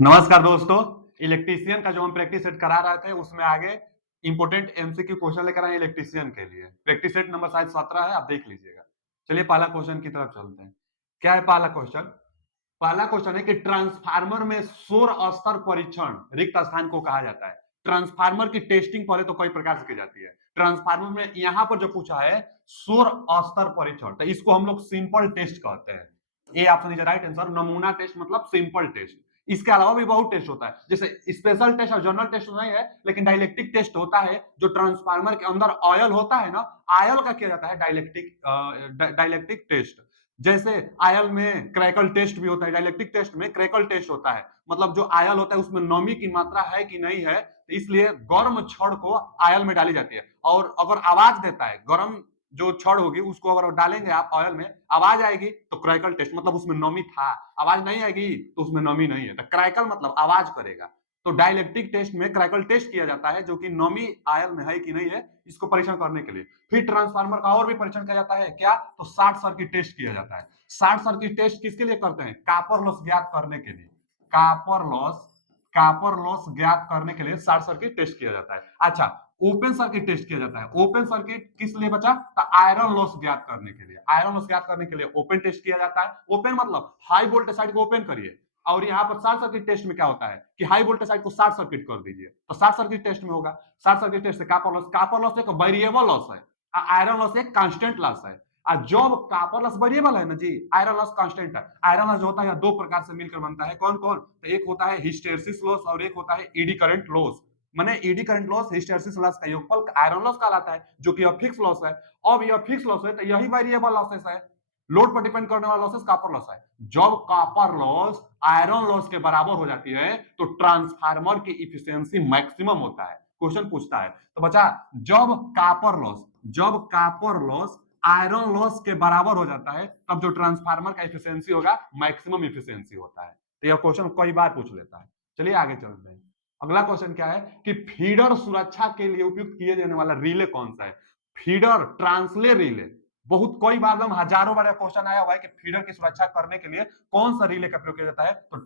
नमस्कार दोस्तों। इलेक्ट्रीशियन का जो हम प्रैक्टिस सेट करा रहे थे उसमें आगे इंपोर्टेंट एमसीक्यू क्वेश्चन लेकर आए इलेक्ट्रीशियन के लिए। प्रैक्टिस सेट नंबर शायद 17 है, आप देख लीजिएगा। चलिए पहला क्वेश्चन की तरफ चलते हैं। क्या है पहला क्वेश्चन? पहला क्वेश्चन है कि ट्रांसफार्मर में शोर स्तर परीक्षण रिक्त स्थान को कहा जाता है। ट्रांसफार्मर की टेस्टिंग पहले तो कई प्रकार से की जाती है। ट्रांसफार्मर में यहां पर जो पूछा है शोर स्तर परीक्षण, तो इसको हम लोग सिंपल टेस्ट कहते हैं। ए ऑप्शन इज राइट आंसर। नमूना टेस्ट मतलब सिंपल टेस्ट। इसके अलावा भी बहुत टेस्ट होता है, जैसे स्पेशल टेस्ट और जनरल टेस्ट नहीं है, लेकिन डाइलेक्ट्रिक टेस्ट होता है। जो ट्रांसफार्मर के अंदर ऑयल होता है ना, ऑयल का किया जाता है डाइलेक्ट्रिक टेस्ट। जैसे आयल में क्रैकल टेस्ट भी होता है, डाइलेक्ट्रिक टेस्ट में क्रैकल टेस्ट होता है, मतलब जो आयल होता है उसमें नमी की मात्रा है कि नहीं है, तो इसलिए गर्म छड़ को आयल में डाली जाती है। और अगर आवाज देता है, गर्म जो छड़ होगी उसको अगर डालेंगे आप ऑयल में, आवाज आएगी तो क्रैकल टेस्ट मतलब उसमें नमी था। आवाज नहीं आएगी तो उसमें नमी नहीं है, तो क्रैकल मतलब आवाज करेगा। तो डाइलेक्ट्रिक टेस्ट में क्रैकल टेस्ट किया जाता है, जो कि नमी आयल में है कि नहीं है इसको परीक्षण करने के लिए। फिर ट्रांसफार्मर का और भी परीक्षण किया जाता है, क्या? तो शॉर्ट सर्किट टेस्ट किया जाता है। शॉर्ट सर्किट टेस्ट किसके लिए करते हैं? कॉपर लॉस ज्ञात करने के लिए। कॉपर लॉस ज्ञात करने के लिए शॉर्ट सर्किट टेस्ट किया जाता है। अच्छा, ओपन सर्किट टेस्ट किया जाता है। ओपन सर्किट किस लिए बचा? तो आयरन लॉस ज्ञात करने के लिए। आयरन लॉस ज्ञात करने के लिए ओपन टेस्ट किया जाता है। ओपन मतलब हाई वोल्टेज साइड को ओपन करिए, और यहाँ पर शॉर्ट सर्किट टेस्ट में क्या होता है कि हाई वोल्टेज साइड को शॉर्ट सर्किट कर दीजिए, तो शॉर्ट सर्किट टेस्ट में होगा। शॉर्ट सर्किट टेस्ट से कॉपर लॉस एक वेरिएबल लॉस है, आयरन लॉस एक कांस्टेंट लॉस है। जब कॉपर लॉस वेरिएबल है ना जी, आयरन लॉस कांस्टेंट है। आयरन लॉस जो होता है दो प्रकार से मिलकर बनता है। कौन कौन? तो एक होता है हिस्टेरिसिस लॉस और एक होता है ईडी करंट लॉस। माने eddy current loss hysteresis loss का योगफल आयरन लॉस कहलाता है, जो कि फिक्स लॉस है। अब यह फिक्स लॉस है तो यही वेरिएबल लॉसेस है, लोड पर डिपेंड करने वाला लॉसेस कॉपर लॉस है। जब कॉपर लॉस आयरन लॉस के बराबर हो जाती है तो ट्रांसफार्मर की इफिशियंसी मैक्सिमम होता है। क्वेश्चन पूछता है तो बच्चा, जब कॉपर लॉस आयरन लॉस के बराबर हो जाता है तब जो ट्रांसफार्मर का इफिशियंसी होगा मैक्सिमम इफिशियंसी होता है। तो यह क्वेश्चन कई बार पूछ लेता है। चलिए आगे चलते हैं। अगला क्वेश्चन क्या है कि फीडर सुरक्षा के लिए उपयुक्त किए जाने वाला रिले कौन सा है? Feeder translay relay. बहुत कई बार एकदम हजारों बार क्वेश्चन आया हुआ है कि फीडर की सुरक्षा करने के लिए कौन सा रिले का प्रयोग किया जाता है? तो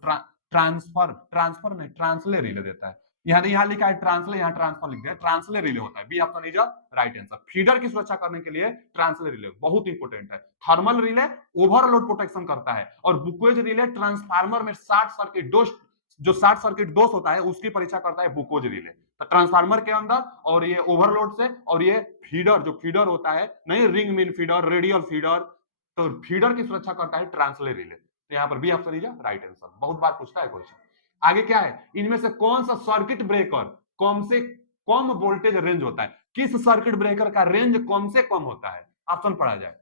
ट्रांसफर नहीं, ट्रांसले रिले देता है। यहाँ लिखा है ट्रांसले, यहाँ ट्रांसफर लिख दिया, ट्रांसले रिले होता है। B option is right answer. Feeder की सुरक्षा करने के लिए ट्रांसले रिले बहुत इंपॉर्टेंट है। थर्मल रिले ओवरलोड प्रोटेक्शन करता है, और बुकोज रिले ट्रांसफार्मर में शॉर्ट सर्किट दोष होता है उसकी परीक्षा करता है बुकोज रिले। तो ट्रांसफार्मर के अंदर और ये ओवरलोड से, और ये फीडर जो फीडर होता है, नहीं ring main feeder, radial feeder, तो फीडर की सुरक्षा करता है ट्रांसले रिले। तो यहाँ पर B option is right answer. बहुत बार पूछता है क्वेश्चन। आगे क्या है, इनमें से कौन सा सर्किट ब्रेकर कम से कम वोल्टेज रेंज होता है? किस सर्किट ब्रेकर का रेंज कम से कम होता है? ऑप्शन पढ़ा जाए।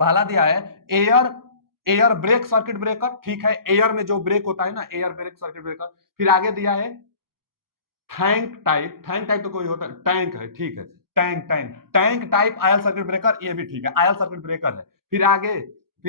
पहला दिया है एयर ब्रेक सर्किट ब्रेकर, ठीक है, एयर में जो ब्रेक होता है ना, एयर ब्रेक सर्किट ब्रेकर। फिर आगे दिया है टैंक टाइप तो कोई होता है, टैंक है, ठीक है, tank type oil circuit breaker, ये भी ठीक है, आयल सर्किट ब्रेकर है। फिर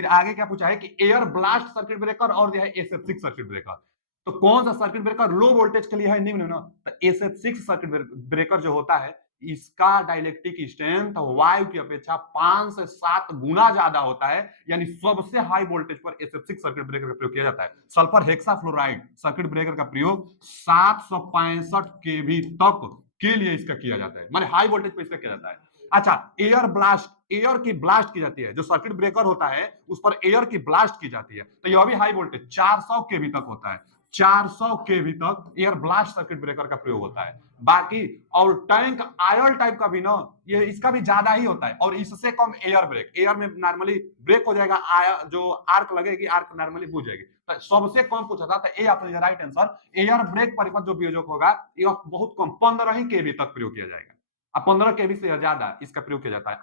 आगे क्या पूछा है कि एयर ब्लास्ट सर्किट ब्रेकर, और दिया है SF6 सर्किट ब्रेकर। तो कौन सा सर्किट ब्रेकर लो वोल्टेज के लिए है? निम्न ना, तो SF6 सर्किट ब्रेकर जो होता है इसका डाइलेक्ट्रिक स्ट्रेंथ वायु की अपेक्षा 5 से 7 गुना ज्यादा होता है, यानी सबसे हाई वोल्टेज पर SF6 सर्किट ब्रेकर का प्रयोग किया जाता है। सल्फर हेक्साफ्लोराइड सर्किट ब्रेकर का प्रयोग 765 केवी तक के लिए इसका किया जाता है, माने हाई वोल्टेज पर इसका किया जाता है। अच्छा, एयर की ब्लास्ट की जाती है, जो सर्किट ब्रेकर होता है उस पर एयर की ब्लास्ट की जाती है, तो यह भी हाई वोल्टेज 400 केवी तक होता है। 400 केवी तक एयर ब्लास्ट सर्किट ब्रेकर का प्रयोग होता है। बाकी और टैंक आयल टाइप का भी ना, ये इसका भी ज्यादा ही होता है, और इससे कम एयर ब्रेक। एयर में नॉर्मली ब्रेक हो जाएगा, जो आर्क लगेगी, आर्क नॉर्मली बुझ जाएगी। तो सबसे कम पूछा था, तो ए आपका राइट आंसर। एयर ब्रेक परिपथ जो प्रयोग होगा यह बहुत कम 15 ही केवी तक प्रयोग किया जाएगा। अब 15 केवी से ज्यादा इसका प्रयोग किया जाता है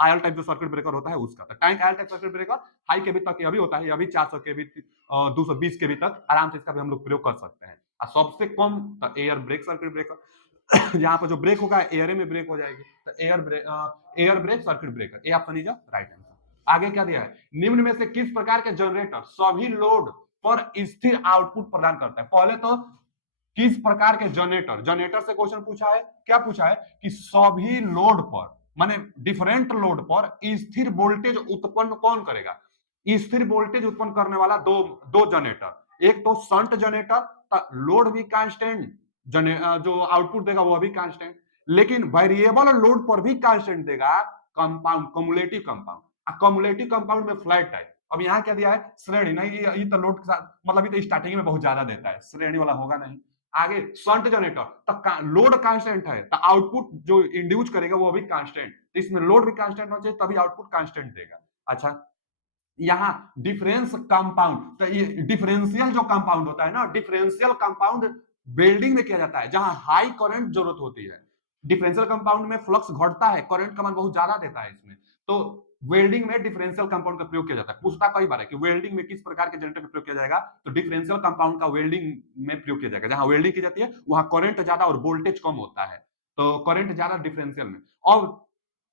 आयल टाइप जो सर्किट ब्रेकर होता है उसका। तो tank oil type circuit breaker high kV तक यह भी होता है, यह भी 400 केवी 220 केवी तक आराम से इसका भी हम लोग प्रयोग कर सकते हैं। और सबसे कम तो एयर ब्रेक सर्किट ब्रेकर यहाँ पर जो ब्रेक होगा एयर में ब्रेक हो जाएगी, तो air brake circuit breaker, A option is right answer. आगे क्या दिया है, निम्न में से किस प्रकार के जनरेटर सभी लोड पर स्थिर आउटपुट प्रदान करता है? पहले तो किस प्रकार के जनरेटर से क्वेश्चन पूछा है। क्या पूछा है कि सभी लोड पर, माने डिफरेंट लोड पर स्थिर वोल्टेज उत्पन्न कौन करेगा? स्थिर वोल्टेज उत्पन्न करने वाला दो जनरेटर, एक तो शंट जनरेटर लोड भी कांस्टेंट जो आउटपुट देगा वो भी कांस्टेंट, लेकिन वेरिएबल लोड पर भी कांस्टेंट देगा compound cumulative compound. Cumulative compound में फ्लैट टाइप। अब यहाँ क्या दिया है, श्रेणी। नहीं ये तो लोड के साथ मतलब ये तो स्टार्टिंग में बहुत ज्यादा देता है, श्रेणी वाला होगा नहीं। आगे शंट जनरेटर तो लोड कांस्टेंट है तो आउटपुट जो इंड्यूस करेगा वो भी कांस्टेंट, इसमें लोड भी कांस्टेंट होना चाहिए तभी आउटपुट कांस्टेंट देगा। अच्छा यहाँ डिफरेंस कंपाउंड, तो ये डिफरेंशियल जो कंपाउंड होता है ना, डिफरेंशियल कंपाउंड वेल्डिंग में किया जाता है जहां हाई करंट जरूरत होती है। डिफरेंशियल कंपाउंड में फ्लक्स घटता है, करंट का मान बहुत ज्यादा देता है इसमें, तो वेल्डिंग में डिफरेंशियल कंपाउंड का प्रयोग किया जाता है। पूछता कई बार है कि वेल्डिंग में किस प्रकार के जनरेटर का प्रयोग किया जाएगा, तो डिफरेंशियल कंपाउंड का वेल्डिंग में प्रयोग किया जाएगा। जहां वेल्डिंग की जाती है वहां करंट ज्यादा और वोल्टेज कम होता है, तो करंट ज्यादा डिफरेंशियल में। और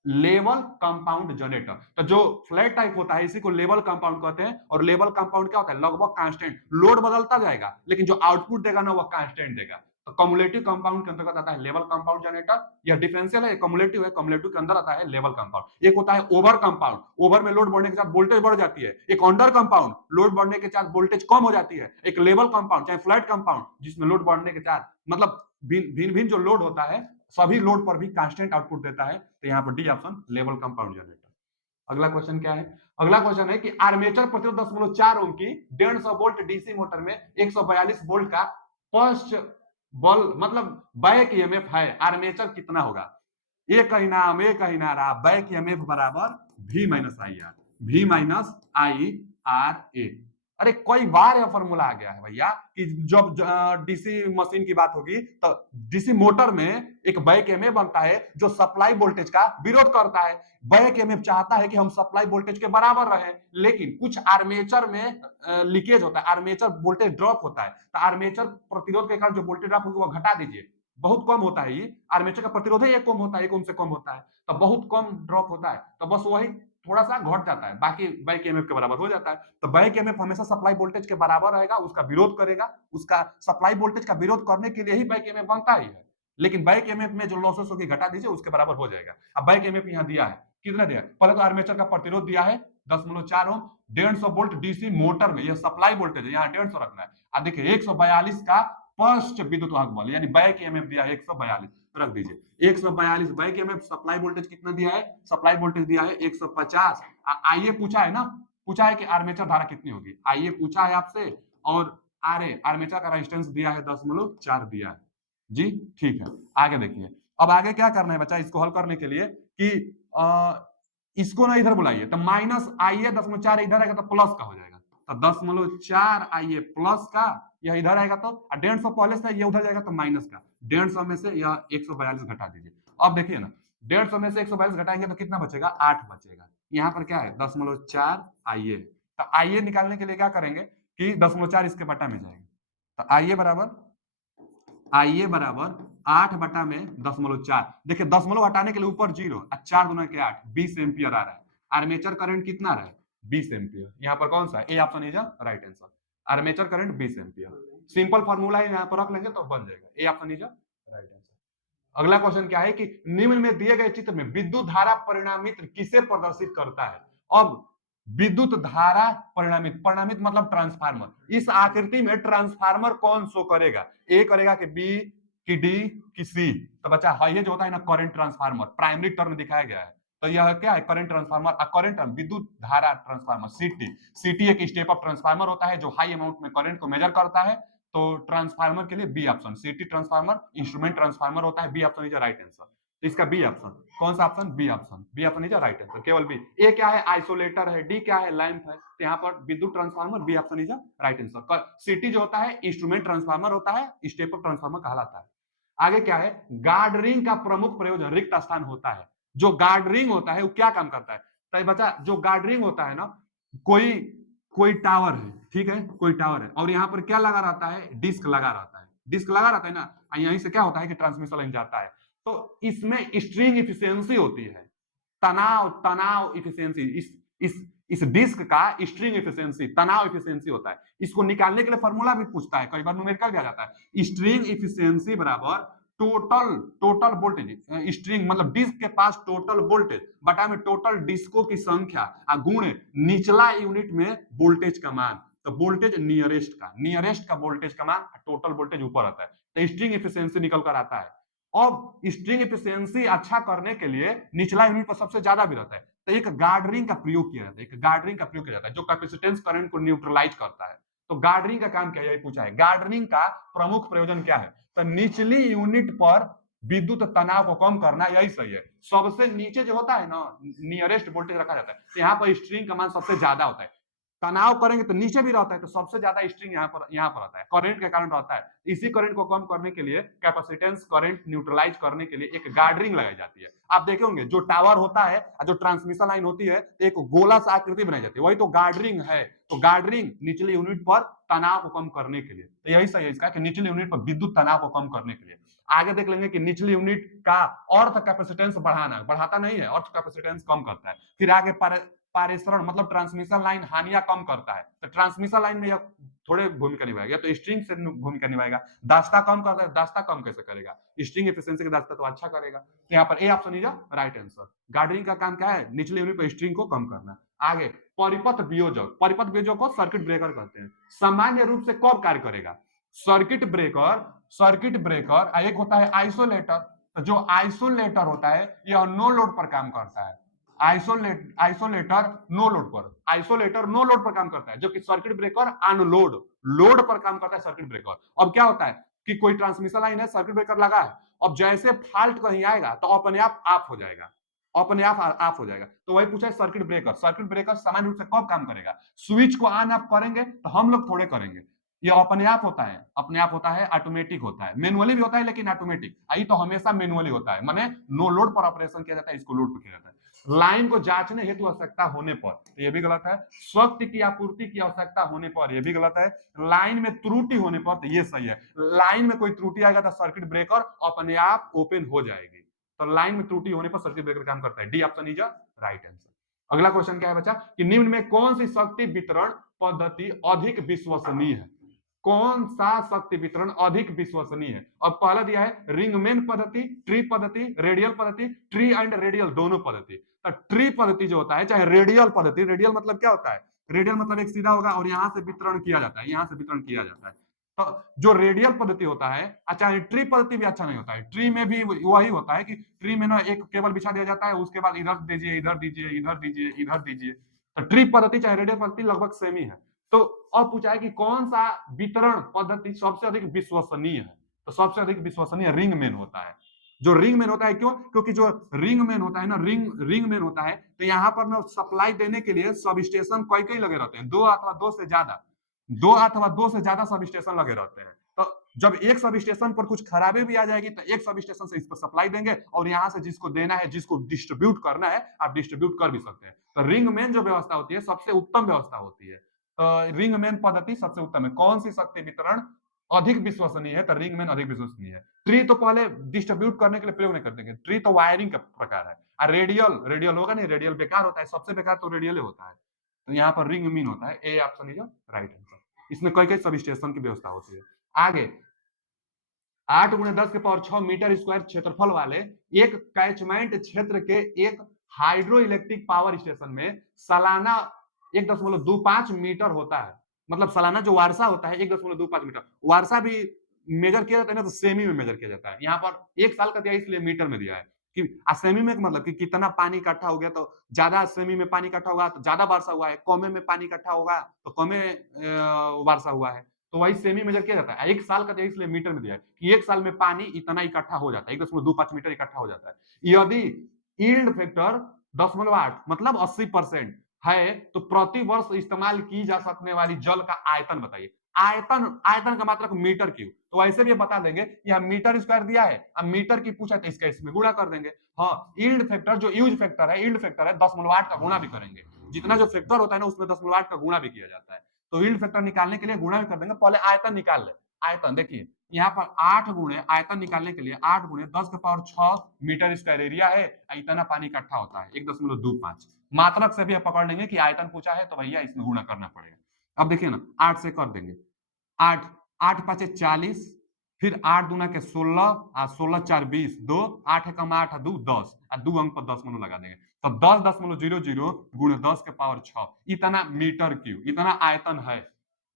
लेवल कंपाउंड जनरेटर, तो जो फ्लैट टाइप होता है इसी को लेवल कंपाउंड कहते हैं। और लेवल कंपाउंड क्या होता है, लगभग कांस्टेंट, लोड बदलता जाएगा लेकिन जो आउटपुट देगा ना वो कांस्टेंट देगा। तो कम्युलेटिव कंपाउंड के अंतर्गत आता है लेवल कंपाउंड जनरेटर। यह डिफरेंशियल है, कम्युलेटिव है, कम्युलेटिव के अंदर आता है लेवल कंपाउंड। एक होता है ओवर कंपाउंड, ओवर में लोड बढ़ने के साथ वोल्टेज बढ़ जाती है। एक अंडर कंपाउंड, लोड बढ़ने के साथ वोल्टेज कम हो जाती है। एक लेवल कंपाउंड चाहे फ्लैट कंपाउंड जिसमें लोड बढ़ने के साथ मतलब भिन्न भिन्न जो लोड होता है सभी लोड पर भी कांस्टेंट आउटपुट देता है। तो यहाँ पर D option level compound generator. अगला क्वेश्चन क्या है, अगला क्वेश्चन है कि आर्मेचर प्रतिरोध 10.4 ओम की 150 वोल्ट डीसी मोटर में 142 वोल्ट का फर्स्ट बल मतलब बैक ईएमएफ है, आर्मेचर कितना होगा। एक ही नाम एक ही नारा, बैक ईएमएफ बराबर V minus I R, V minus I R A. अरे कई बार यह फॉर्मूला आ गया है भैया कि जब डीसी मशीन की बात होगी तो डीसी मोटर में एक बैक ईएमएफ बनता है जो सप्लाई वोल्टेज का विरोध करता है। बैक ईएमएफ चाहता है कि हम सप्लाई वोल्टेज के बराबर रहे, लेकिन कुछ आर्मेचर में लीकेज होता है, आर्मेचर वोल्टेज ड्रॉप होता है, तो आर्मेचर प्रतिरोध के कारण जो वोल्टेज ड्रॉप होगी वो घटा दीजिए, बहुत कम होता है। ये आर्मेचर का प्रतिरोध है 1 ओम होता है, 1 ओम से कम होता है, तो बहुत कम ड्रॉप होता है, तो बस वही थोड़ा सा घट जाता है, बाकी बैक ईएमएफ के बराबर हो जाता है। तो बैक ईएमएफ हमेशा सप्लाई वोल्टेज के बराबर रहेगा, उसका विरोध करेगा, उसका सप्लाई वोल्टेज का विरोध करने के लिए ही बैक ईएमएफ बनता ही है। लेकिन बैक ईएमएफ में जो लॉसेस होगी घटा दीजिए, उसके बराबर हो जाएगा। अब बैक ईएमएफ यहाँ दिया है, कितना दिया है, पहले तो आर्मेचर का प्रतिरोध दिया है 10.4 ओम, 150 वोल्ट डीसी मोटर में, यह सप्लाई वोल्टेज है, यहाँ 150 रखना है। अब देखिए 142 का फर्स्ट विद्युत वाहक बल यानी बैक ईएमएफ दिया है 142, रख दीजिए 142। बैक ईएमएफ सप्लाई वोल्टेज कितना दिया है, सप्लाई वोल्टेज दिया है 150। आइए पूछा है ना, पूछा है कि आर्मेचर धारा कितनी होगी, आइए पूछा है आपसे। और आरए आर्मेचर का रेजिस्टेंस दिया है 10.4 दिया है जी, ठीक है। आगे देखिए, अब आगे क्या करना है बच्चा, इसको हल करने के लिए कि इसको ना इधर बुलाइए, तो माइनस आइए 10.4 इधर आएगा तो प्लस का हो जाएगा, तो 10.4 आइए प्लस का, यह इधर आएगा तो 150 पहले से ये उधर जाएगा तो माइनस का, 150 में से यह 142 घटा दीजिए। अब देखिए ना 150 में से 142 घटाएंगे तो कितना बचेगा, 8 बचेगा। यहाँ पर क्या है 10.4 आइए, तो आइए निकालने के लिए क्या करेंगे कि 10.4 इसके बटा में जाएगा, तो आइए बराबर 8 बटा में 10.4। देखिए 10 हटाने के लिए ऊपर 0, 4 गुना के 8, 20 एम्पियर आ रहा है। आर्मेचर करंट कितना रहा है, 20 एम्पियर। यहाँ पर कौन सा, ए option is right answer, armature current 20 ampere. Simple formula है, यहाँ पर रख लेंगे तो बन जाएगा, ए ऑप्शन इज राइट आंसर। अगला क्वेश्चन क्या है कि निम्न में दिए गए चित्र में विद्युत धारा परिणामित किसे प्रदर्शित करता है। अब विद्युत धारा परिणामित, परिणामित मतलब ट्रांसफार्मर, इस आकृति में ट्रांसफार्मर कौन शो करेगा, ए करेगा कि बी कि डी कि सी। तो बच्चा ये जो होता है ना करंट ट्रांसफार्मर, प्राइमरी टर्म दिखाया गया है, तो यह क्या है करंट ट्रांसफार्मर, करंट टर्म विद्युत धारा ट्रांसफार्मर सीटी। सीटी एक स्टेप अप ट्रांसफार्मर होता है जो हाई अमाउंट में करंट को मेजर करता है, तो ट्रांसफार्मर के लिए B option, CT transformer instrument transformer होता है, B option is right answer. तो इसका बी ऑप्शन, कौन सा option, B option, B option is right answer, केवल बी। ए क्या है, आइसोलेटर है, डी क्या है, लैंप है, तो यहाँ पर विद्युत transformer B option is right answer. CT जो होता है इंस्ट्रूमेंट ट्रांसफार्मर होता है, स्टेप अप ट्रांसफार्मर कहलाता है। आगे क्या है, गार्ड रिंग का प्रमुख प्रयोजन रिक्त स्थान होता है। जो गार्ड रिंग होता है वो क्या काम करता है, तो बच्चा जो गार्ड रिंग होता है ना, कोई कोई टावर है, ठीक है, कोई टावर है और यहाँ पर क्या लगा रहता है, डिस्क लगा रहता है, डिस्क लगा रहता है ना, यहीं से क्या होता है कि ट्रांसमिशन लाइन जाता है, तो इसमें स्ट्रिंग इफिशियंसी होती है, तनाव तनाव इफिशियंसी, इस डिस्क का स्ट्रिंग इफिशियंसी तनाव इफिशियंसी होता है। इसको निकालने के लिए फॉर्मूला भी पूछता है, कई बार न्यूमेरिकल भी आ जाता है। स्ट्रिंग इफिशियंसी बराबर टोटल वोल्टेज, स्ट्रिंग मतलब डिस्क के पास टोटल वोल्टेज बटा में टोटल डिस्कों की संख्या गुण निचला यूनिट में वोल्टेज का मान, तो वोल्टेज नियरेस्ट का वोल्टेज का मान टोटल वोल्टेज ऊपर आता है, तो स्ट्रिंग एफिशिएंसी निकल कर आता है। अब स्ट्रिंग एफिशिएंसी अच्छा करने के लिए निचला यूनिट पर सबसे ज्यादा भी रहता है, तो एक गार्ड रिंग का प्रयोग किया जाता है, एक गार्ड रिंग का प्रयोग किया जाता है जो कैपेसिटेंस करंट को न्यूट्रलाइज करता है। तो गार्ड रिंग का काम क्या है, यही पूछा है। गार्ड रिंग का प्रमुख प्रयोजन क्या है, तो निचली यूनिट पर विद्युत तनाव को कम करना, यही सही है। सबसे नीचे जो होता है ना, नियरेस्ट वोल्टेज रखा जाता है, तो यहाँ पर स्ट्रिंग का मान सबसे ज्यादा होता है। तनाव करेंगे तो नीचे भी रहता है, तो सबसे ज्यादा स्ट्रिंग यहाँ पर आता है, करंट के कारण रहता है। इसी करंट को कम करने के लिए, कैपेसिटेंस करंट न्यूट्रलाइज करने के लिए एक गार्डरिंग लगाई जाती है। आप देखे होंगे जो टावर होता है, जो ट्रांसमिशन लाइन होती है, एक गोला सा आकृति बनाई जाती है, वही तो गार्डरिंग है। तो गार्डरिंग निचली यूनिट पर तनाव को कम करने के लिए, तो यही सही है इसका कि निचली यूनिट पर विद्युत तनाव को कम करने के लिए। आगे देख लेंगे कि निचली यूनिट का अर्थ कैपेसिटेंस बढ़ाता नहीं है, अर्थ कैपेसिटेंस कम करता है। फिर आगे पारेषण मतलब ट्रांसमिशन लाइन हानियां कम करता है, तो ट्रांसमिशन लाइन में यह थोड़े भूमिका निभाएगा, तो स्ट्रिंग से भूमिका निभाएगा। दास्ता कम करता है, दास्ता कम कैसे करेगा, स्ट्रिंग एफिशिएंसी का दास्ता तो अच्छा करेगा। तो यहाँ पर A option is right answer. Guard ring का काम क्या है, निचले यूनिट पर स्ट्रिंग को कम करना। आगे परिपथ वियोजक, परिपथ वियोजक को सर्किट ब्रेकर कहते हैं। सामान्य रूप से कब कार्य करेगा, सर्किट ब्रेकर एक होता है आइसोलेटर। जो आइसोलेटर होता है यह नो लोड पर काम करता है। आइसोलेटर नो लोड पर काम करता है, जो कि सर्किट ब्रेकर लोड पर काम करता है सर्किट ब्रेकर। अब क्या होता है कि कोई ट्रांसमिशन लाइन है, सर्किट ब्रेकर लगा है, अब जैसे फॉल्ट कहीं आएगा तो अपने आप ऑफ हो जाएगा, तो वही पूछा है सर्किट ब्रेकर सामान्य रूप से कब काम करेगा। स्विच को ऑन ऑफ करेंगे तो हम लोग थोड़े करेंगे, ये अपने आप होता है, ऑटोमेटिक होता है, मैनुअली भी होता है लेकिन ऑटोमेटिक। आई तो हमेशा मैनुअली होता है, माने नो लोड पर ऑपरेशन किया जाता है, इसको लोड पर किया जाता है। लाइन को जांचने हेतु आवश्यकता होने पर, तो ये भी गलत है। शक्ति की आपूर्ति की आवश्यकता होने पर, ये भी गलत है। लाइन में त्रुटि होने पर, तो ये सही है। लाइन में कोई त्रुटि आएगा तो सर्किट ब्रेकर अपने आप ओपन हो जाएगी, तो लाइन में त्रुटि होने पर सर्किट ब्रेकर काम करता है। D option is right answer. अगला क्वेश्चन क्या है बच्चा, कि निम्न में कौन सी शक्ति वितरण पद्धति अधिक विश्वसनीय है, कौन सा शक्ति वितरण अधिक विश्वसनीय है। अब पहला दिया है रिंगमैन पद्धति, ट्री पद्धति, रेडियल पद्धति, ट्री एंड रेडियल दोनों पद्धति। तो ट्री पद्धति जो होता है, चाहे रेडियल पद्धति, रेडियल मतलब क्या होता है, रेडियल मतलब एक सीधा होगा और यहां से वितरण किया जाता है, तो जो रेडियल पद्धति होता है, अच्छा ट्री पद्धति भी अच्छा नहीं होता है। ट्री में भी वही होता है कि ट्री में ना एक केबल बिछा दिया जाता है, उसके बाद इधर दीजिए, इधर दीजिए, इधर दीजिए, इधर दीजिए। तो ट्री पद्धति चाहे रेडियल पद्धति लगभग सेम ही है। तो अब पूछा है कि कौन सा वितरण पद्धति सबसे अधिक विश्वसनीय है, तो सबसे अधिक विश्वसनीय रिंग मैन होता है। जो रिंग मैन होता है, क्यों, क्योंकि जो रिंग मैन होता है ना, रिंग मैन होता है, तो यहाँ पर ना सप्लाई देने के लिए सब स्टेशन कई लगे रहते हैं, दो अथवा दो से ज्यादा सब स्टेशन लगे रहते हैं। तो जब एक सब स्टेशन पर कुछ खराबी भी आ जाएगी तो एक सब स्टेशन से इस पर सप्लाई देंगे, और यहाँ से जिसको देना है, जिसको डिस्ट्रीब्यूट करना है, आप डिस्ट्रीब्यूट कर भी सकते हैं। तो रिंग मैन जो व्यवस्था होती है सबसे उत्तम व्यवस्था होती है। तो रिंग मैन पद्धति सबसे उत्तम है। कौन सी शक्ति वितरण अधिक विश्वसनीय है, तो रिंग मैन अधिक विश्वसनीय है। ट्री तो पहले डिस्ट्रीब्यूट करने के लिए प्रयोग नहीं कर देंगे, ट्री तो वायरिंग का प्रकार है। और रेडियल होगा नहीं, रेडियल बेकार होता है, सबसे बेकार तो रेडियल होता है। तो यहाँ पर रिंग मीन होता है। ए ऑप्शन इज राइट आंसर। इसमें कई सब स्टेशन की व्यवस्था होती है। आगे 8 × 10⁶ मीटर स्क्वायर क्षेत्रफल वाले एक कैचमेंट क्षेत्र के एक हाइड्रो इलेक्ट्रिक पावर स्टेशन में सालाना 1.25 मीटर होता है। मतलब सालाना जो वार्षा होता है 1.25 मीटर, वार्षा भी मेजर किया जाता है ना, तो सेमी में मेजर किया जाता है। यहाँ पर एक साल का दिया इसलिए मीटर में दिया है कि सेमी में मतलब कि कितना पानी इकट्ठा हो गया, तो ज्यादा सेमी में पानी इकट्ठा होगा तो ज्यादा वर्षा हुआ है, कौमे में पानी इकट्ठा होगा तो कौमे वर्षा हुआ है, तो वही सेमी मेजर किया जाता है। एक साल का इसलिए मीटर में दिया है कि एक साल में पानी इतना इकट्ठा हो जाता है, 1.25 मीटर इकट्ठा हो जाता है। यदि यील्ड फैक्टर 0.8 मतलब 80% है, तो प्रति वर्ष इस्तेमाल की जा सकने वाली जल का आयतन बताइए। आयतन का मात्रक मीटर क्यूब, तो वैसे भी बता देंगे, यहाँ मीटर स्क्वायर दिया है, अब मीटर की पूछा तो इसका इसमें गुणा कर देंगे। हाँ, यील्ड फैक्टर जो यूज फैक्टर है, यील्ड फैक्टर है 0.8 का गुणा भी करेंगे। जितना जो फैक्टर होता है ना उसमें 0.8 का गुणा भी किया जाता है। तो यील्ड फैक्टर निकालने के लिए गुणा भी कर देंगे। पहले आयतन निकाल ले। आयतन देखिए यहाँ पर 8 गुणे आयतन निकालने के लिए 8 × 10⁶ मीटर स्क्वायर एरिया है, इतना पानी इकट्ठा होता है 1.25। मात्रक से भी पकड़ लेंगे कि आयतन पूछा है तो भैया इसमें गुणा करना पड़ेगा। अब देखिए ना 8 से कर देंगे, 8 8 × 5 = 40, फिर 8 दूना के 16 और 16 4 20, 2 8 × 8 2 10 और 2 अंक पर 10 लगा देंगे, तो 10.00 × 10⁶ इतना मीटर क्यूब, इतना आयतन है।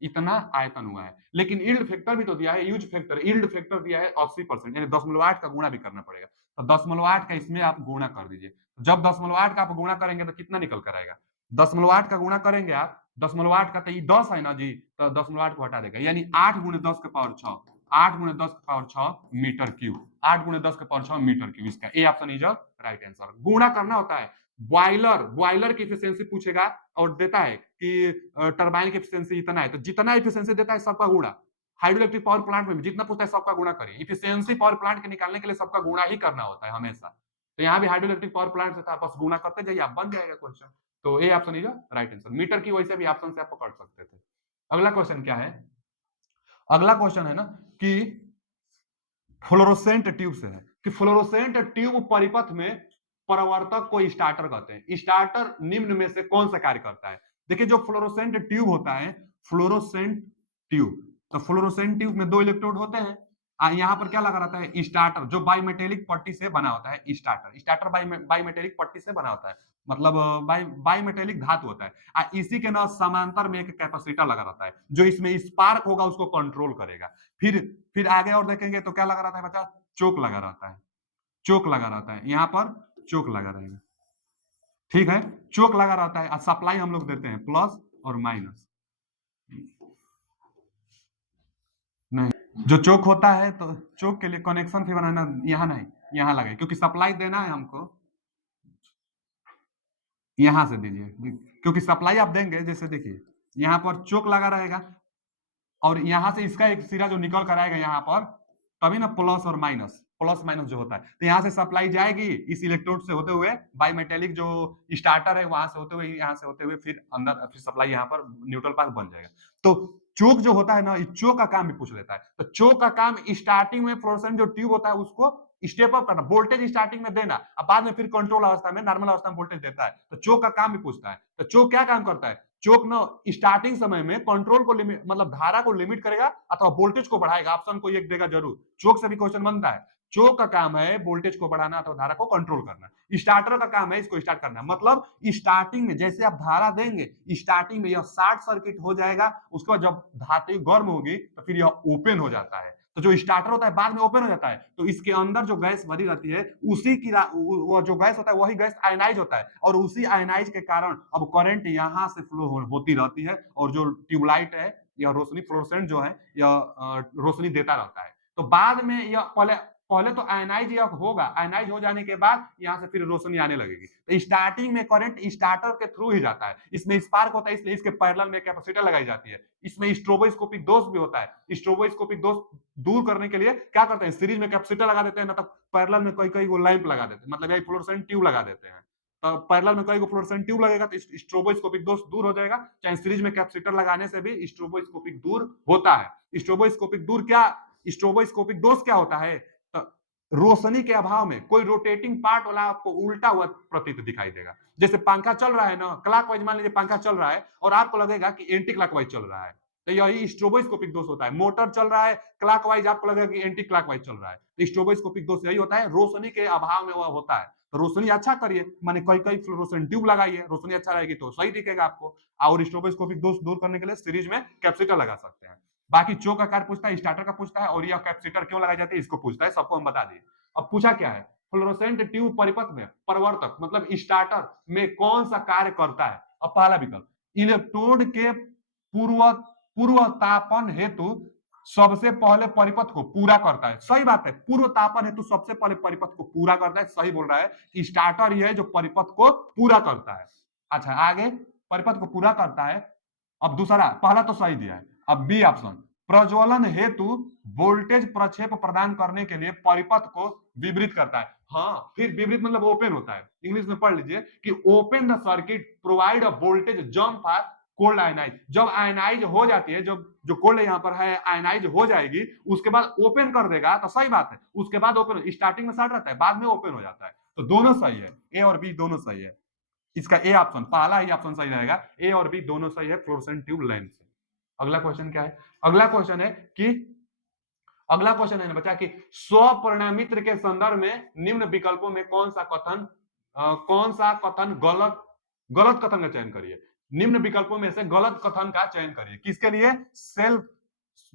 इतना आयतन हुआ है। लेकिन यील्ड फैक्टर भी तो दिया है, यूज फैक्टर, यील्ड फैक्टर दिया है 80%, यानी 10.8 का गुणा भी करना पड़ेगा। तो 10.8 का इसमें आप गुणा कर दीजिए। जब 10.8 का आप गुणा करेंगे तो कितना निकल कर आएगा? 10.8 का गुणा करेंगे आप, 10.8 का तो ये 10 है ना जी, तो 10.8 को हटा देगा, यानी 8 गुणे 10 के पावर 6, 8 गुणे 10 के पावर 6 मीटर क्यूब, 8 गुणे 10 के पावर 6 मीटर क्यूब। इसका ए ऑप्शन इज राइट आंसर। गुणा करना होता है। बॉयलर की एफिशिएंसी पूछेगा और देता है कि टरबाइन की एफिशिएंसी इतना है, तो जितना एफिशिएंसी देता है सबका गुणा। हाइड्रोइलेक्ट्रिक पावर प्लांट में जितना पूछता है सबका गुणा करिए। इफिशिएंसी पावर प्लांट के निकालने के लिए सबका गुणा ही करना होता है हमेशा। तो यहाँ भी हाइड्रोइलेक्ट्रिक पावर प्लांट से था, बस गुणा करते जाइए, आप बन जाएगा क्वेश्चन। तो A option is right answer. Meter की वजह से भी ऑप्शन से आप पकड़ सकते थे। अगला क्वेश्चन क्या है? अगला क्वेश्चन है ना कि फ्लोरोसेंट ट्यूब से है कि फ्लोरोसेंट ट्यूब परिपथ में परावर्तक को स्टार्टर कहते हैं। स्टार्टर निम्न में से कौन सा कार्य करता है? देखिए, जो फ्लोरोसेंट ट्यूब होता है, फ्लोरोसेंट ट्यूब, तो फ्लोरोसेंट ट्यूब में 2 इलेक्ट्रोड होते हैं। यहाँ पर क्या लगा रहता है? स्टार्टर, जो बाईमेटेलिक पट्टी से बना होता है। स्टार्टर बाईमेटेलिक पट्टी से बना होता है, मतलब बाईमेटेलिक धातु होता है। इसी के ना समांतर में एक कैपेसिटर लगा रहता है, जो इसमें स्पार्क होगा उसको कंट्रोल करेगा। फिर आगे और देखेंगे तो क्या लगा रहता है बच्चा? चोक लगा रहता है। चोक लगा रहता है, यहाँ पर चोक लगा रहेगा, ठीक है। चोक लगा रहता है, सप्लाई हम लोग देते हैं प्लस और माइनस। नहीं, जो चोक होता है तो चोक के लिए कनेक्शन भी बनाना, यहाँ नहीं, यहाँ लगे, क्योंकि सप्लाई देना है हमको, यहां से दीजिए, क्योंकि सप्लाई आप देंगे, जैसे देखिए यहाँ पर चोक लगा रहेगा और यहां से इसका एक सिरा जो निकल कर आएगा यहाँ पर, तभी ना प्लस और माइनस, प्लस माइनस जो होता है, तो यहाँ से सप्लाई जाएगी इस इलेक्ट्रोड से होते हुए, बाईमेटेलिक जो स्टार्टर है वहां से होते हुए, यहाँ से होते हुए, फिर अंदर, फिर सप्लाई यहाँ पर न्यूट्रल पाथ बन जाएगा। तो चोक जो होता है ना, इस चोक का काम भी पूछ लेता है। तो चोक का काम स्टार्टिंग में फ्लोरोसेंट जो ट्यूब होता है उसको स्टेप अप करना, वोल्टेज स्टार्टिंग में देना, अब बाद में फिर कंट्रोल अवस्था में, नॉर्मल अवस्था में वोल्टेज देता है। तो चोक का काम भी पूछता है। तो चोक क्या काम करता है? चोक ना स्टार्टिंग समय में कंट्रोल को लिमिट, मतलब धारा को लिमिट करेगा अथवा वोल्टेज को बढ़ाएगा। ऑप्शन को एक देगा जरूर, चोक से भी क्वेश्चन बनता है। चोक का काम है वोल्टेज को बढ़ाना अथवा धारा को कंट्रोल करना। स्टार्टर का काम है इसको स्टार्ट करना, मतलब स्टार्टिंग में जैसे आप धारा देंगे, स्टार्टिंग में यह शॉर्ट सर्किट हो जाएगा, उसके बाद जब धातु गर्म होगी तो फिर यह ओपन हो जाता है। तो जो स्टार्टर होता है बाद में ओपन हो जाता है, तो इसके अंदर जो गैस भरी रहती है, उसी की वो जो गैस होता है वही गैस आयनाइज होता है, और उसी आयनाइज के कारण अब करंट यहां से फ्लो होती रहती है, और जो ट्यूबलाइट है या रोशनी, फ्लोरोसेंट जो है यह रोशनी देता रहता है। तो बाद में यह पहले पहले तो आयनाइज यह होगा, आयनाइज हो जाने के बाद यहां से फिर रोशनी आने लगेगी। तो स्टार्टिंग में करंट स्टार्टर के थ्रू ही जाता है। इसमें स्पार्क होता है, इसलिए इसके पैरेलल में कैपेसिटर लगाई जाती है। इसमें स्ट्रोबोस्कोपिक दोष भी होता है। स्ट्रोबोस्कोपिक दोष दूर करने के लिए क्या करते हैं? सीरीज में कैपेसिटर लगा देते हैं, ना तो पैरेलल में कई कई वो लैंप लगा देते हैं, मतलब यही फ्लोरोसेंट ट्यूब लगा देते हैं। तो पैरेलल में कई को फ्लोरोसेंट ट्यूब लगेगा तो स्ट्रोबोस्कोपिक दोष दूर हो जाएगा। चाहे सीरीज में कैपेसिटर लगाने से भी स्ट्रोबोस्कोपिक दूर होता है। स्ट्रोबोस्कोपिक दूर क्या, स्ट्रोबोस्कोपिक दोष क्या होता है? तो रोशनी के अभाव में कोई रोटेटिंग पार्ट वाला आपको उल्टा हुआ प्रतीत दिखाई देगा। जैसे पंखा चल रहा है ना, क्लॉकवाइज मान लीजिए पंखा चल रहा है और आपको लगेगा कि एंटी क्लॉकवाइज चल रहा है, तो यही स्ट्रोबोस्कोपिक दोष होता है। मोटर चल रहा है क्लॉकवाइज, आपको लगेगा कि एंटी क्लॉकवाइज चल रहा है, तो स्ट्रोबोस्कोपिक दोष यही होता है, रोशनी के अभाव में वह होता है। तो रोशनी अच्छा करिए, माने कई कई फ्लोरोसेंट ट्यूब लगाइए, रोशनी अच्छा रहेगी तो सही दिखेगा आपको। और स्ट्रोबोस्कोपिक दोष दूर करने के लिए सीरीज में कैपेसिटर लगा सकते हैं। बाकी चोक का कार्य पूछता है, स्टार्टर का पूछता है, और यह कैपेसिटर क्यों लगाई जाती है इसको पूछता है, सबको हम बता दिए। अब पूछा क्या है? फ्लोरोसेंट ट्यूब परिपथ में परिवर्तक मतलब स्टार्टर में कौन सा कार्य करता है? अब पहला विकल्प, इलेक्ट्रोड के पूर्व तापन हेतु सबसे पहले परिपथ को पूरा करता है। सही बात है, पूर्व तापन हेतु सबसे पहले परिपथ को पूरा करता है, सही बोल रहा है कि स्टार्टर ही है जो परिपथ को पूरा करता है। अच्छा, आगे परिपथ को पूरा करता है। अब दूसरा, पहला तो सही दिया है। अब बी ऑप्शन, प्रज्वलन हेतु वोल्टेज प्रक्षेप प्रदान करने के लिए परिपथ को विवृत करता है। हाँ, फिर विवृत मतलब ओपन होता है। इंग्लिश में पढ़ लीजिए कि open the circuit provide a voltage jump for cold ionise. जब आयनाइज हो जाती है, जब जो कोल्ड यहाँ पर है आयनाइज हो जाएगी, उसके बाद ओपन कर देगा, तो सही बात है। उसके बाद ओपन, स्टार्टिंग में शॉर्ट रहता है, बाद में ओपन हो जाता है। तो दोनों सही है, ए और बी दोनों सही है। इसका ए ऑप्शन, पहला ही ऑप्शन सही रहेगा। ए और बी दोनों सही है फ्लोरोसेंट ट्यूब लैंप से। अगला क्वेश्चन क्या है? अगला क्वेश्चन है कि अगला क्वेश्चन है ना बच्चा कि स्वपरिणामित्र के संदर्भ में निम्न विकल्पों में कौन सा कथन गलत कथन का चयन करिए। निम्न विकल्पों में से गलत कथन का चयन करिए। किसके लिए? सेल्फ,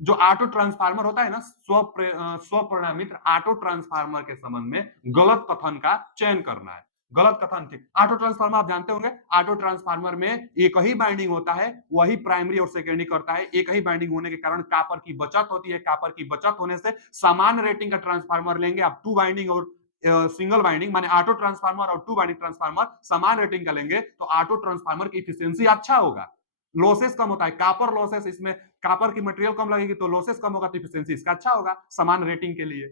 जो ऑटो ट्रांसफार्मर होता है ना, स्व परिणामित ऑटो ट्रांसफार्मर के संबंध में गलत कथन का चयन करना है। गलत कथन, ठीक। ऑटो ट्रांसफार्मर आप जानते होंगे, ऑटो ट्रांसफार्मर में एक ही बाइंडिंग होता है, वही प्राइमरी और सेकेंडरी करता है। एक ही बाइंडिंग होने के कारण कॉपर की बचत होती है। कॉपर की बचत होने से समान रेटिंग का ट्रांसफार्मर लेंगे आप, टू बाइंडिंग और सिंगल बाइंडिंग माने ऑटो ट्रांसफार्मर और टू बाइंडिंग ट्रांसफार्मर समान रेटिंग का लेंगे तो ऑटो ट्रांसफार्मर की इफिशियंसी अच्छा होगा, लॉसेस कम होता है। कॉपर लॉसेस, इसमें कॉपर की मटेरियल कम लगेगी तो लॉसेस कम होगा, तो इफिशियंसी इसका अच्छा होगा समान रेटिंग के लिए।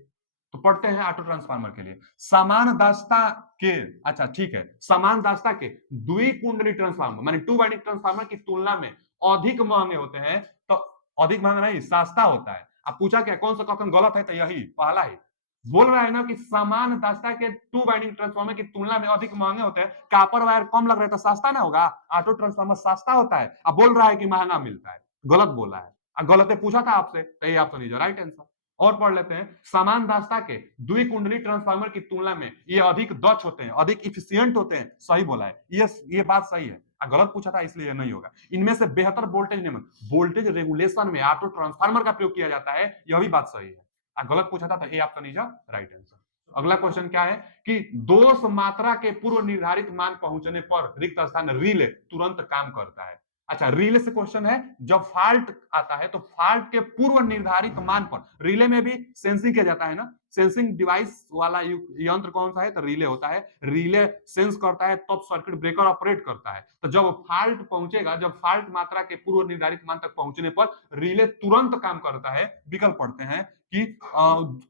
तो पढ़ते हैं ऑटो ट्रांसफार्मर के लिए। समान दास्ता के, अच्छा ठीक है, समान दास्ता के द्विकुंडली ट्रांसफार्मर माने टू बाइंडिंग ट्रांसफार्मर की तुलना में अधिक महंगे होते हैं। तो अधिक महंगा नहीं, सस्ता होता है। अब पूछा क्या, कौन सा कथन गलत है? तो यही पहला ही बोल रहा है ना कि समान दास्ता के टू बाइंडिंग ट्रांसफार्मर की तुलना में अधिक महंगे होते हैं। कॉपर वायर कम लग रहा है तो सस्ता ना होगा, ऑटो ट्रांसफार्मर सस्ता होता है। अब बोल रहा है कि महंगा मिलता है, गलत बोला है। गलत है, पूछा था आपसे, तो ये ऑप्शन इज राइट आंसर। और पढ़ लेते हैं, समान दास्ता के द्विकुंडली ट्रांसफार्मर की तुलना में ये अधिक दक्ष होते हैं, अधिक इफिशियंट होते हैं। सही बोला है, ये बात सही है। गलत पूछा था इसलिए नहीं होगा। इनमें से बेहतर वोल्टेज नियमन, वोल्टेज रेगुलेशन में ऑटो ट्रांसफार्मर का प्रयोग किया जाता है, यह भी बात सही है। गलत पूछा था तो A option is right answer. अगला क्वेश्चन क्या है कि दोष मात्रा के पूर्व निर्धारित मान पहुंचने पर रिक्त स्थान रिले तुरंत काम करता है। अच्छा, रिले से क्वेश्चन है, जब फॉल्ट आता है तो फॉल्ट के पूर्व निर्धारित मान पर, रिले में भी सेंसिंग किया जाता है ना, सेंसिंग डिवाइस वाला यंत्र कौन सा है? तो रिले होता है। रिले सेंस करता है तब सर्किट ब्रेकर ऑपरेट करता है। तो जब फॉल्ट पहुंचेगा, जब फॉल्ट मात्रा के पूर्व निर्धारित मान तक पहुंचने पर रिले तुरंत काम करता है। विकल्प पढ़ते हैं कि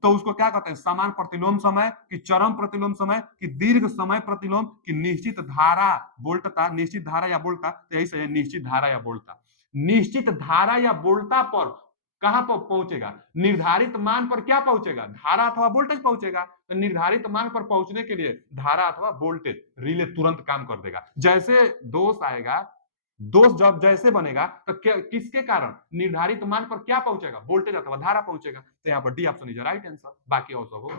तो उसको क्या कहते हैं? समान प्रतिलोम समय, कि चरम प्रतिलोम समय, कि दीर्घ समय प्रतिलोम, कि निश्चित धारा वोल्टता, निश्चित धारा या वोल्टता। तो यही सही है, निश्चित धारा या वोल्टता। निश्चित धारा या वोल्टता पर कहां पर पहुंचेगा? निर्धारित मान पर क्या पहुंचेगा? धारा अथवा वोल्टेज पहुंचेगा। तो निर्धारित मान पर पहुंचने के लिए धारा अथवा वोल्टेज, रिले तुरंत काम कर देगा। जैसे दोष आएगा, दोष जब जैसे बनेगा तो किसके कारण? निर्धारित मान पर क्या पहुंचेगा? वोल्टेज अथवा धारा पहुंचेगा। तो यहाँ पर D option is right answer, बाकी और सब होगा।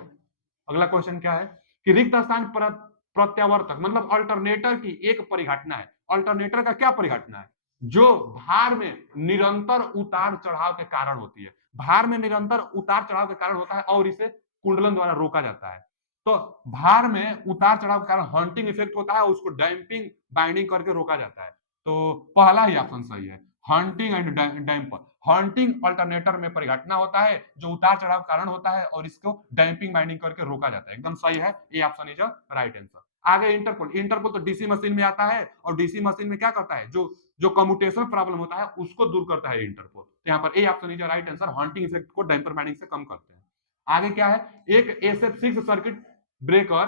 अगला क्वेश्चन क्या है कि रिक्त स्थान पर प्रत्यावर्तक मतलब अल्टरनेटर की एक परिघटना है। अल्टरनेटर का क्या परिघटना है? जो भार में निरंतर उतार चढ़ाव के कारण होती है। भार में निरंतर उतार चढ़ाव के कारण होता है और इसे कुंडलन द्वारा रोका जाता है। तो भार में उतार चढ़ाव के कारण हंटिंग इफेक्ट होता है, उसको डैंपिंग बाइंडिंग करके रोका जाता है। तो पहला ही ऑप्शन सही है, hunting and damper. Hunting alternator में परिघटना होता है जो उतार चढ़ाव कारण होता है और इसको डैंपिंग बाइंडिंग करके रोका जाता है। एकदम सही है, ये ऑप्शन इज राइट आंसर। आगे इंटरपोल, इंटरपोल तो डीसी मशीन में आता है और डीसी मशीन में क्या करता है? जो जो कम्यूटेशन प्रॉब्लम होता है उसको दूर करता है इंटरपोल। तो यहाँ पर A option is right answer, hunting effect को डैम्पर बाइंडिंग से कम करते हैं। आगे क्या है, एक SF6 circuit breaker,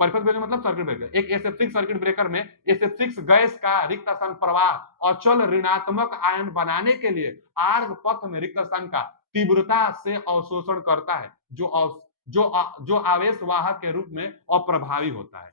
perfect breaker मतलब सर्किट ब्रेकर, एक SF6 सर्किट ब्रेकर में SF6 गैस का रिक्त स्थान प्रवाह अचल ऋणात्मक आयन बनाने के लिए आर्ग पथ में रिक्त स्थान का तीव्रता से अवशोषण करता है, जो आवेश वाहक के रूप में अप्रभावी होता है।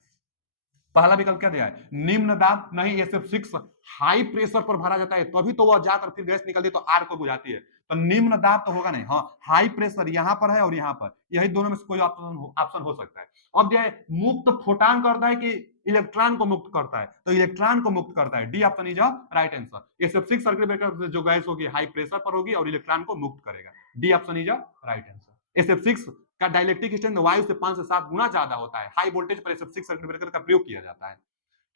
पहला विकल्प क्या दिया है? निम्न दाब नहीं, SF6 हाई प्रेशर पर भरा जाता है तभी तो वह जाकर फिर गैस निकलती है तो आर को बुझाती है। तो निम्न दाब तो होगा नहीं, हाँ हाई प्रेशर यहां पर है और यहां पर, यही दोनों में से कोई ऑप्शन हो सकता है। अब जो है मुक्त फोटान करता है कि इलेक्ट्रॉन को मुक्त करता है? तो इलेक्ट्रॉन को मुक्त करता है, D option is right answer. SF6 circuit breaker जो गैस होगी हाई प्रेशर पर होगी और इलेक्ट्रॉन को मुक्त करेगा, D option is right answer. SF6 का डाइलेक्ट्रिक स्ट्रेंथ वायु से 5 से 7 गुना ज्यादा होता है। हाई वोल्टेज पर SF6 सर्किट ब्रेकर का प्रयोग किया जाता है।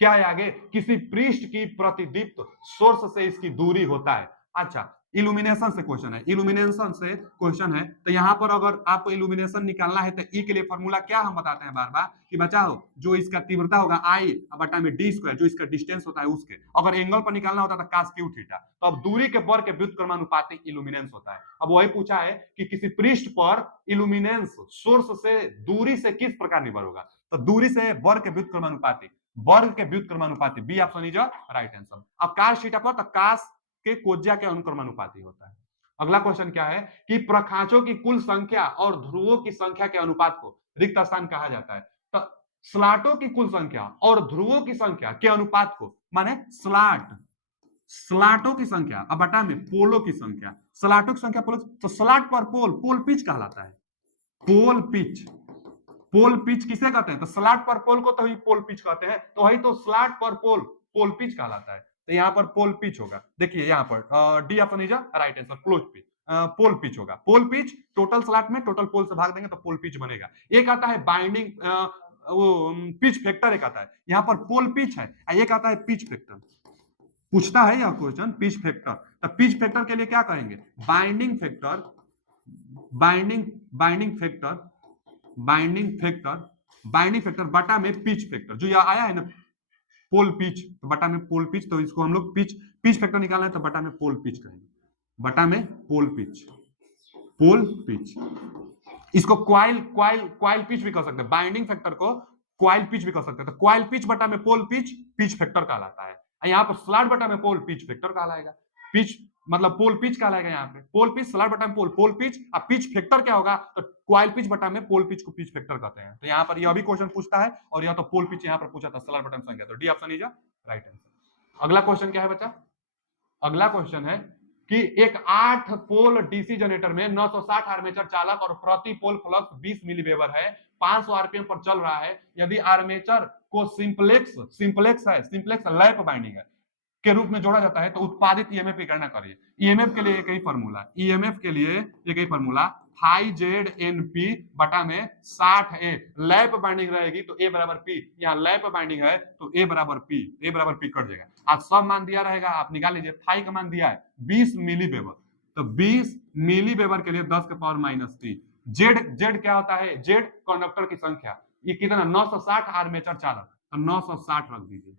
क्या है आगे? किसी पृष्ठ की प्रतिदीप्त सोर्स से इसकी दूरी होता है। अच्छा, इल्यूमिनेशन से क्वेश्चन है, इल्यूमिनेशन से क्वेश्चन है। तो यहां पर अगर आपको इल्यूमिनेशन निकालना है तो ई के लिए फॉर्मूला क्या हम बताते हैं बार बार कि बचाओ, जो इसका तीव्रता होगा आई बटा में डी स्क्वायर, जो इसका डिस्टेंस होता है उसके, अगर एंगल पर निकालना होता है तो cos क्यू थीटा। तो अब दूरी के वर्ग के व्युत्क्रमानुपाती इल्यूमिनेंस होता है। अब वही पूछा है कि किसी पृष्ठ पर इल्यूमिनेंस सोर्स से दूरी से किस प्रकार निर्भर होगा? तो दूरी से वर्ग के व्युत्क्रमानुपाती, वर्ग के व्युत्क्रमानुपाती, B option is right answer. अब कास थीटा पर तो कास के कोज्या के अनुक्रमानुपाती होता है। अगला क्वेश्चन क्या है कि प्रखांचों की कुल संख्या और ध्रुवों की संख्या के अनुपात को रिक्त स्थान कहा जाता है। तो स्लॉटों की कुल संख्या और ध्रुवों की संख्या के अनुपात को, माने स्लॉटों की संख्या अब बटा में पोलों की संख्या, स्लॉटों की संख्या पोलो, तो स्लॉट पर पोल, पोल पिच कहलाता है। पोल पिच, पोल पिच किसे कहते हैं? तो स्लॉट पर पोल को तो ही पोल पिच कहते हैं, तो वही तो स्लॉट पर पोल, पोल पिच कहलाता है। तो यहाँ पर पोल पिच होगा। देखिए यहाँ पर D option is right answer, close pitch. Pole pitch होगा। पोल पिच टोटल स्लॉट में टोटल पोल से भाग देंगे तो पोल पिच बनेगा। एक आता है बाइंडिंग वो पिच फैक्टर, एक आता है यहाँ पर पोल पिच है, एक आता है पिच फैक्टर। पूछता है यह क्वेश्चन पिच फैक्टर, तो पिच फैक्टर के लिए क्या करेंगे, बाइंडिंग फैक्टर, बाइंडिंग फैक्टर बटा में पिच फैक्टर, जो यह आया है ना पोल पिच, तो बटा में पोल पिच, तो इसको हम लोग पिच फैक्टर निकालना है तो बटा में पोल पिच करेंगे, बटा में पोल पिच। इसको क्वाइल पिच भी कर सकते हैं, बाइंडिंग फैक्टर को क्वाइल पिच भी कर सकते हैं, तो क्वाइल पिच बटा में पोल पिच फैक्टर कहलाता है। यहाँ पर स्लॉट बटा में पोल पिच फैक्टर कहलाएगा। पिच मतलब पोल पिच कहलाएगा, यहाँ पे पोल पिच स्लॉट बटा में पोल पिच, अब पिच फैक्टर क्या होगा, तो क्वाइल पिच बटा में पोल पिच को पिच फैक्टर कहते हैं। तो यहाँ पर यह भी क्वेश्चन पूछता है, और यह तो पोल पिच यहाँ पर पूछा था, स्लॉट बटा में संख्या, तो D option is right answer. अगला क्वेश्चन क्या है बच्चा, अगला क्वेश्चन है कि एक 8 पोल डीसी जनरेटर में 960 आर्मेचर चालक और प्रति पोल फ्लक्स 20 मिलीवेबर है, 500 आरपीएम पर चल रहा है। यदि आर्मेचर को सिंपलेक्स लैप बाइंडिंग है के रूप में जोड़ा जाता है तो उत्पादित ईएमएफ की गणना करिए। ईएमएफ के लिए एक ही फॉर्मूला, ईएमएफ के लिए एक ही फॉर्मूला, हाई जेड एन पी बटा में 60 ए, लैप बाइंडिंग रहेगी तो ए बराबर पी, यहाँ लैप बाइंडिंग है तो ए बराबर पी कट जाएगा। आप सब मान दिया रहेगा, आप निकाल लीजिए। फाई का मान दिया है 20 मिलीवेबर, तो 20 मिलीवेबर के लिए 10 के पावर -3। जेड क्या होता है, जेड कंडक्टर की संख्या, ये कितना 960 आर्मेचर चालक, तो 960 रख दीजिए,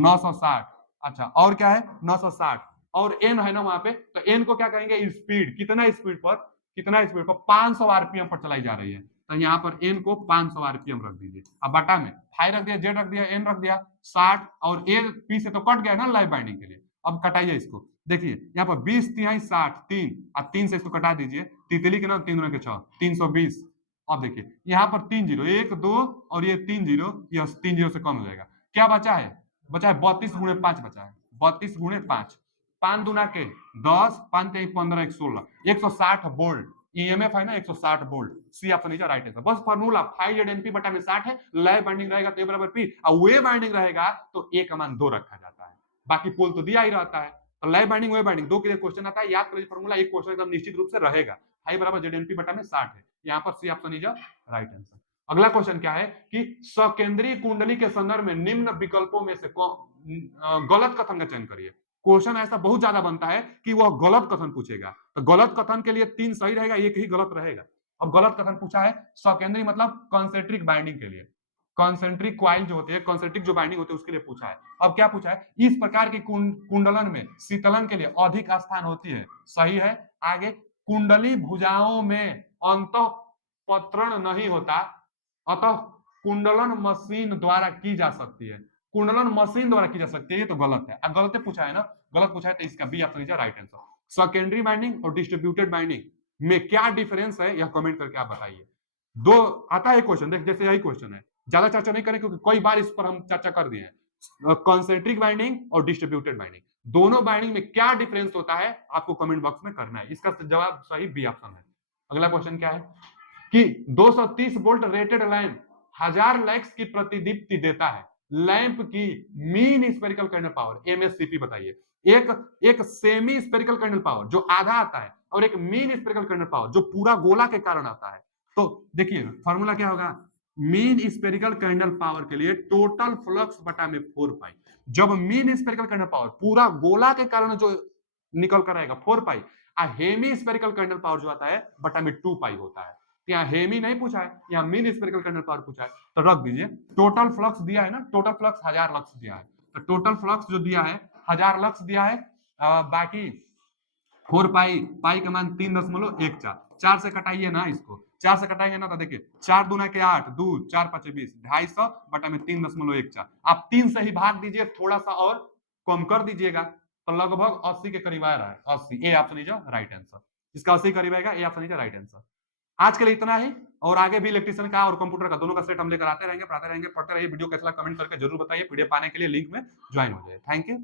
960। अच्छा और क्या है 960, और एन है ना वहां पे, तो एन को क्या कहेंगे, स्पीड, कितना स्पीड पर 500 आरपीएम पर चलाई जा रही है, तो यहाँ पर एन को 500 आरपीएम रख दीजिए। अब बटा में फाई रख दिया, जेड रख दिया, एन रख दिया 60, और ए पी से तो कट गया ना लाइव बाइंडिंग के लिए। अब कटाइए इसको, देखिए यहाँ पर 20 तिहाई 60, 3, अब 3 से इसको कटा दीजिए, तितली के ना 3 गुना के 6, 320। अब देखिए यहाँ पर 3 जीरो, 1 2 और ये 3 जीरो, यह 3 जीरो से कम हो जाएगा। क्या बचा है 32 गुणे 5 बचा है, 32 गुणे 5, 5 दूना के 10, 5 के 15, 16, 160 वोल्ट ईएमएफ है ना, 160 volt. C option is right answer. बस फार्मूला 5ZNP बटा में 60 है, लैप बाइंडिंग रहेगा तो ए बराबर पी, और वे बाइंडिंग रहेगा तो ए का मान 2 रखा जाता है, बाकी पोल तो दिया ही रहता है। तो लैप बाइंडिंग वे बाइंडिंग 2 के लिए क्वेश्चन आता है, याद करिए फार्मूला, एक क्वेश्चन एकदम निश्चित रूप से रहेगा, हाई बराबर ZNP बटा में 60 है, यहाँ पर C option is right answer. अगला क्वेश्चन क्या है कि सकेंद्रीय कुंडली के संदर्भ में निम्न विकल्पों में से गलत कथन का चयन करिए। क्वेश्चन ऐसा बहुत ज्यादा बनता है कि वह गलत कथन पूछेगा, तो गलत कथन के लिए 3 सही रहेगा, एक ही गलत रहेगा। अब गलत कथन पूछा है सकेंद्रीय मतलब कंसेंट्रिक बाइंडिंग के लिए, कंसेंट्रिक क्वाइल जो होते हैं, कंसेंट्रिक जो बाइंडिंग होती है उसके लिए पूछा है। अब क्या पूछा है, इस प्रकार की कुंडलन में शीतलन के लिए अधिक स्थान होती है, सही है। आगे कुंडली भुजाओं में अंतःपत्रण नहीं होता, अतः कुंडलन मशीन द्वारा की जा सकती है, कुंडलन मशीन द्वारा की जा सकती है, ये तो गलत है। अब गलत पूछा है ना, गलत पूछा है तो इसका B option is right answer. Secondary binding और डिस्ट्रीब्यूटेड बाइंडिंग में क्या डिफरेंस है, यह कमेंट करके आप बताइए। दो आता है क्वेश्चन, देख जैसे यही क्वेश्चन है, ज्यादा चर्चा नहीं करें क्योंकि कई बार इस पर हम चर्चा कर दिए हैं। कंसेंट्रिक बाइंडिंग और डिस्ट्रीब्यूटेड बाइंडिंग, दोनों बाइंडिंग में क्या डिफरेंस होता है आपको कमेंट बॉक्स में करना है, इसका जवाब सही बी ऑप्शन है। अगला क्वेश्चन क्या है कि 230 वोल्ट रेटेड लैंप 1000 लैक्स की प्रतिदीप्ति देता है, लैंप की mean spherical candle power MSCP बताइए। एक सेमी स्फेरिकल कर्नल पावर जो आधा आता है, और एक मीन स्फेरिकल कर्नल पावर जो पूरा गोला के कारण आता है। तो देखिए फॉर्मूला क्या होगा, मीन स्फेरिकल कर्नल पावर के लिए टोटल फ्लक्स बटा में 4 पाई। जब मीन स्फेरिकल कर्नल पावर पूरा गोला के कारण जो निकल कर आएगा 4 पाई, हेमी स्फेरिकल कर्नल पावर जो आता है बटा में 2 पाई होता है। यहाँ हेमी नहीं पूछा है, यहाँ मीन स्फेरिकल कर्नल पावर पूछा है, तो रख दीजिए। टोटल फ्लक्स दिया है ना, टोटल फ्लक्स 1000 लक्स दिया है, तो टोटल फ्लक्स जो दिया है 1000 लक्स दिया है, बाकी 4 पाई, पाई का मान 3.14, 4 से कटाइए ना इसको, 4 से कटाएंगे ना तो देखिए 4 दूना के 8, 2 4 5 20, 250 बटा में 3.14। आप 3 से ही भाग दीजिए, थोड़ा सा और कम कर दीजिएगा, तो लगभग 80 के करीब आ रहा है, 80। ए ऑप्शन इज राइट आंसर, इसका 80 करीब आएगा, ए ऑप्शन इज राइट आंसर। आज के लिए इतना ही, और आगे भी इलेक्ट्रिशियन का और कंप्यूटर का दोनों का सेट हम लेकर आते रहेंगे, पढ़ाते रहेंगे, पढ़ते रहिए। वीडियो कैसा लगा कमेंट करके जरूर बताइए। पीडीएफ पाने के लिए लिंक में ज्वाइन हो जाए। Thank you.